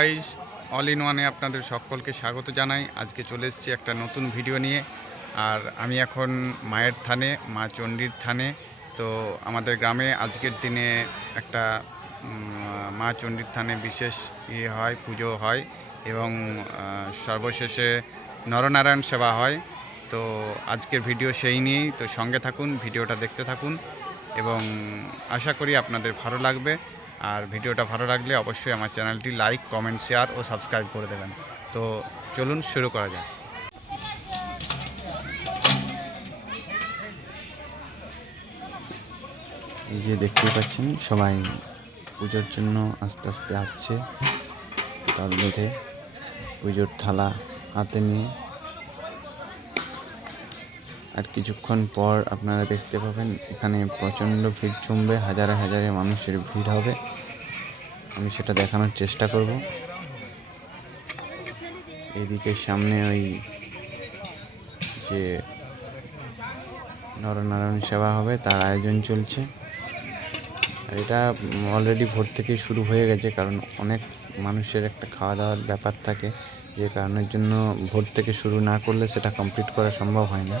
Guys, all in ওয়ানে আপনাদের সকলকে স্বাগত জানাই। আজকে চলে এসেছি একটা নতুন ভিডিও নিয়ে। আর আমি এখন মায়ের থানে, মা চণ্ডীর থানে। তো আমাদের গ্রামে আজকের দিনে একটা মা চণ্ডীর থানে বিশেষ হয়, পুজো হয় এবং সর্বশেষে নরনারায়ণ সেবা হয়। তো আজকের ভিডিও সেই নিয়েই। তো সঙ্গে থাকুন, ভিডিওটা দেখতে থাকুন এবং আশা করি আপনাদের ভালো লাগবে। আর ভিডিওটা ভালো লাগলে অবশ্যই আমার চ্যানেলটি লাইক, কমেন্ট, শেয়ার ও সাবস্ক্রাইব করে দেবেন। তো চলুন শুরু করা যাক। এই যে দেখতেই পাচ্ছেন, সবাই পুজোর জন্য আস্তে আস্তে আসছে দল বেঁধে, পুজোর থালা হাতে নিয়ে। আর কিছুক্ষণ পর আপনারা দেখতে পাবেন এখানে প্রচণ্ড ভিড় জমবে, হাজারে হাজারে মানুষের ভিড় হবে। আমি সেটা দেখানোর চেষ্টা করব। এদিকে সামনে ওই যে নরনারায়ণ সেবা হবে তার আয়োজন চলছে। আর এটা অলরেডি ভোর থেকেই শুরু হয়ে গেছে, কারণ অনেক মানুষের একটা খাওয়া দাওয়ার ব্যাপার থাকে, যে কারণের জন্য ভোর থেকে শুরু না করলে সেটা কমপ্লিট করা সম্ভব হয় না।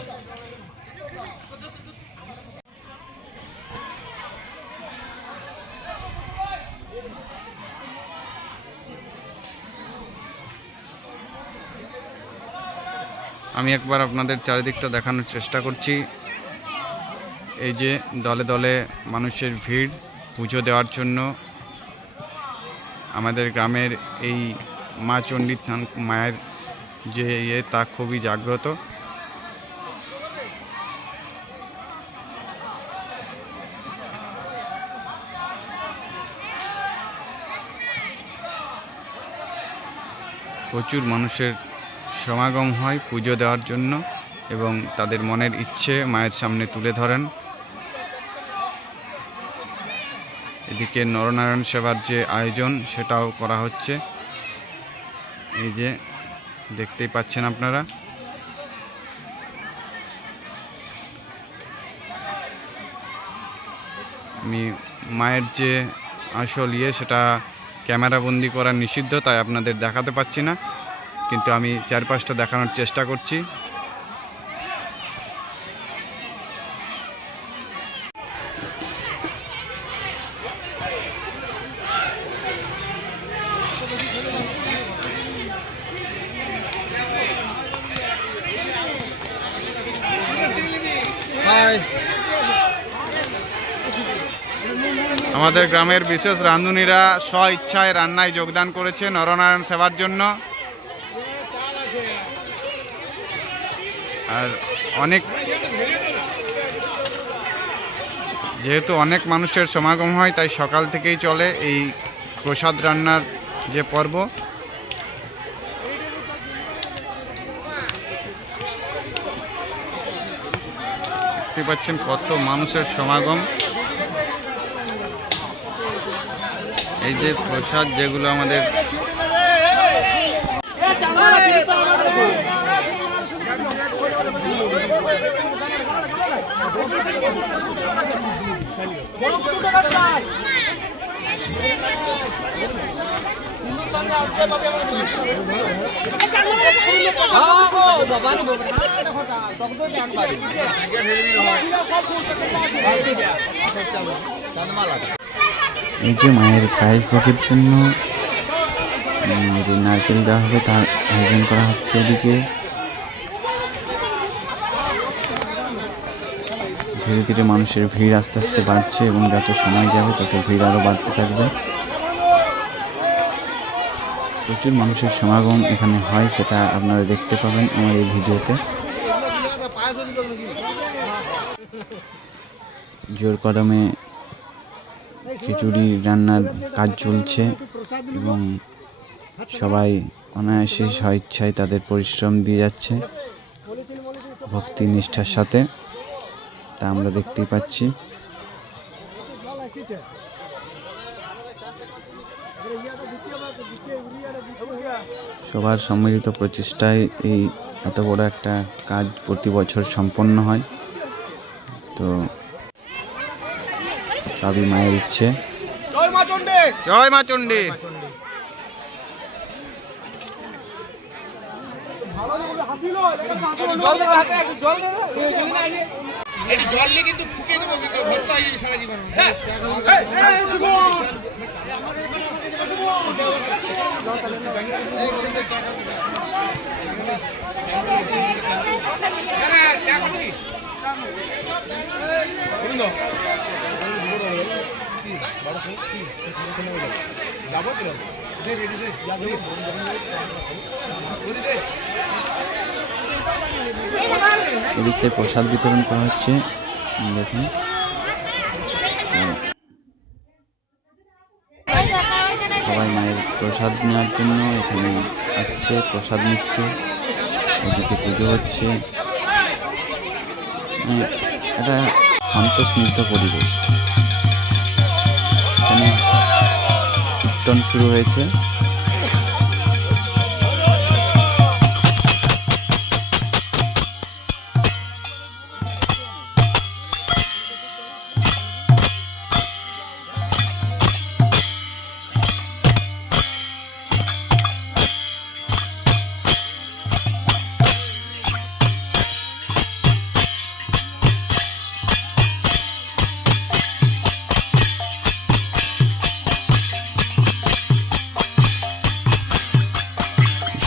আমি একবার আপনাদের চারিদিকটা দেখানোর চেষ্টা করছি। এই যে দলে দলে মানুষের ভিড় পুজো দেওয়ার জন্য আমাদের গ্রামের এই মা চণ্ডী থান মায়ের যে তা খুবই জাগ্রত। প্রচুর মানুষের সমাগম হয় পুজো দেওয়ার জন্য এবং তাদের মনের ইচ্ছে মায়ের সামনে তুলে ধরেন। এদিকে নরনারায়ণ সেবার যে আয়োজন সেটাও করা হচ্ছে। এই যে দেখতেই পাচ্ছেন আপনারা। আমি মায়ের যে আসল সেটা ক্যামেরা বন্দি করা নিষিদ্ধ, তাই আপনাদের দেখাতে পাচ্ছি না, কিন্তু আমি চারপাশটা দেখানোর চেষ্টা করছি। আমাদের গ্রামের বিশেষ রাঁধুনিরা স্ব ইচ্ছায় রান্নায় যোগদান করেছে নরনারায়ণ সেবার জন্য। আর যেহেতু অনেক মানুষের সমাগম হয়, তাই সকাল থেকেই চলে এই প্রসাদ রান্নার যে পর্ব। দেখতে পাচ্ছেন কত মানুষের সমাগম। এই যে প্রসাদ যেগুলো আমাদের এই যে মায়ের পায়েস ভোগের জন্য যে নারকেল দেওয়া হবে তার আয়োজন করা হচ্ছে। এদিকে ধীরে ধীরে মানুষের ভিড় আস্তে আস্তে বাড়ছে এবং যত সময় যাবে তত ভিড় আরও বাড়তে থাকবে। প্রচুর মানুষের সমাগম এখানে হয়, সেটা আপনারা দেখতে পাবেন আমার এই ভিডিওতে। জোর কদমে খিচুড়ি রান্নার কাজ চলছে এবং সবাই অনায়াসে স্বেচ্ছায় তাদের পরিশ্রম দিয়ে যাচ্ছে ভক্তি নিষ্ঠার সাথে, তা আমরা দেখতেই পাচ্ছি। সবার সম্মিলিত প্রচেষ্টায় এই এত বড় একটা কাজ প্রতি বছর সম্পন্ন হয়। তো সবই মায়ের ইচ্ছে। জয় মা চণ্ডী। এদিকটায় প্রসাদ বিতরণ করা হচ্ছে দেখুন। সবাই মায়ের প্রসাদ নেওয়ার জন্য এখানে আসছে, প্রসাদ নিচ্ছে, ওদিকে পুজো হচ্ছে। এটা শান্ত স্নিগ্ধ পরিবেশ। এখানে কীর্তন শুরু হয়েছে।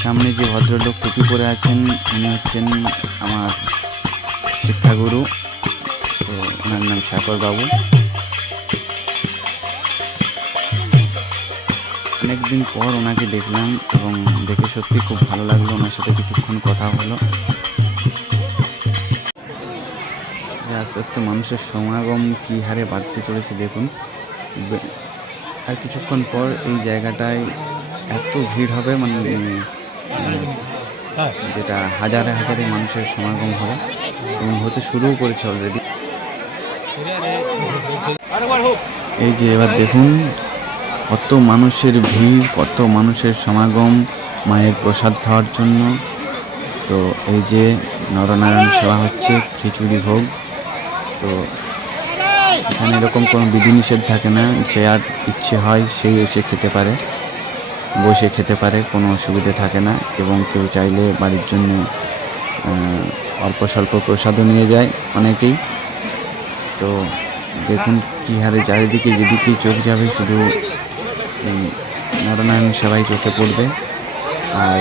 সামনে যে ভদ্রলোক টুপি পরে আছেন উনি হচ্ছেন আমার শিক্ষাগুরু, তো ওনার নাম সাগর বাবু। অনেকদিন পর ওনাকে দেখলাম এবং দেখে সত্যি খুব ভালো লাগলো। ওনার সাথে কিছুক্ষণ কথা হলো। আস্তে আস্তে মানুষের সমাগম কী হারে বাড়তে চলেছে দেখুন। আর কিছুক্ষণ পর এই জায়গাটায় এত ভিড় হবে, মানে যেটা হাজারে হাজারে মানুষের সমাগম হবে এবং হতে শুরুও করেছে অলরেডি। এই যে এবার দেখুন কত মানুষের ভিড়, কত মানুষের সমাগম মায়ের প্রসাদ খাওয়ার জন্য। তো এই যে নরনারায়ণ সেবা হচ্ছে, খিচুড়ি ভোগ। তো এখানে এরকম কোনো বিধিনিষেধ থাকে না, যে আর ইচ্ছে হয় সেই এসে খেতে পারে, বসে খেতে পারে, কোনো অসুবিধে থাকে না। এবং কেউ চাইলে বাড়ির জন্য অল্প স্বল্প প্রসাদও নিয়ে যায় অনেকেই। তো দেখুন কী হারে চারিদিকে যেদিকেই চোখ যাবে শুধু নরনারায়ণ সেবাই চোখে পড়বে। আর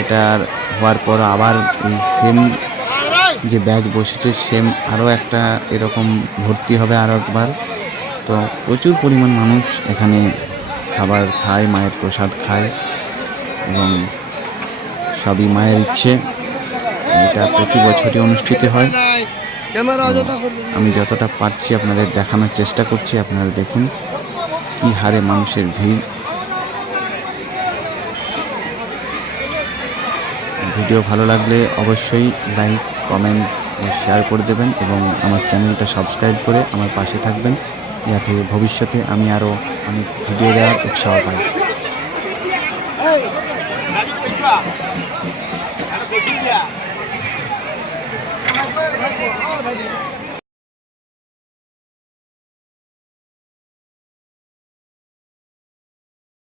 এটার হওয়ার পর আবার এই সেম যে ব্যাচ বসেছে সেম আরও একটা এরকম ভর্তি হবে আরও একবার। তো প্রচুর পরিমাণ মানুষ এখানে খাবার খায়, মায়ের প্রসাদ খায় এবং সবই মায়ের ইচ্ছে। এটা প্রতি বছরই অনুষ্ঠিত হয়। আমি যতটা পারছি আপনাদের দেখানোর চেষ্টা করছি, আপনারা দেখুন কী হারে মানুষের ভিড়। ভিডিও ভালো লাগলে অবশ্যই লাইক, কমেন্ট ও শেয়ার করে দেবেন এবং আমার চ্যানেলটা সাবস্ক্রাইব করে আমার পাশে থাকবেন, যাতে ভবিষ্যতে আমি আরও অনেক ভিডিও দেওয়ার উৎসাহ পাই।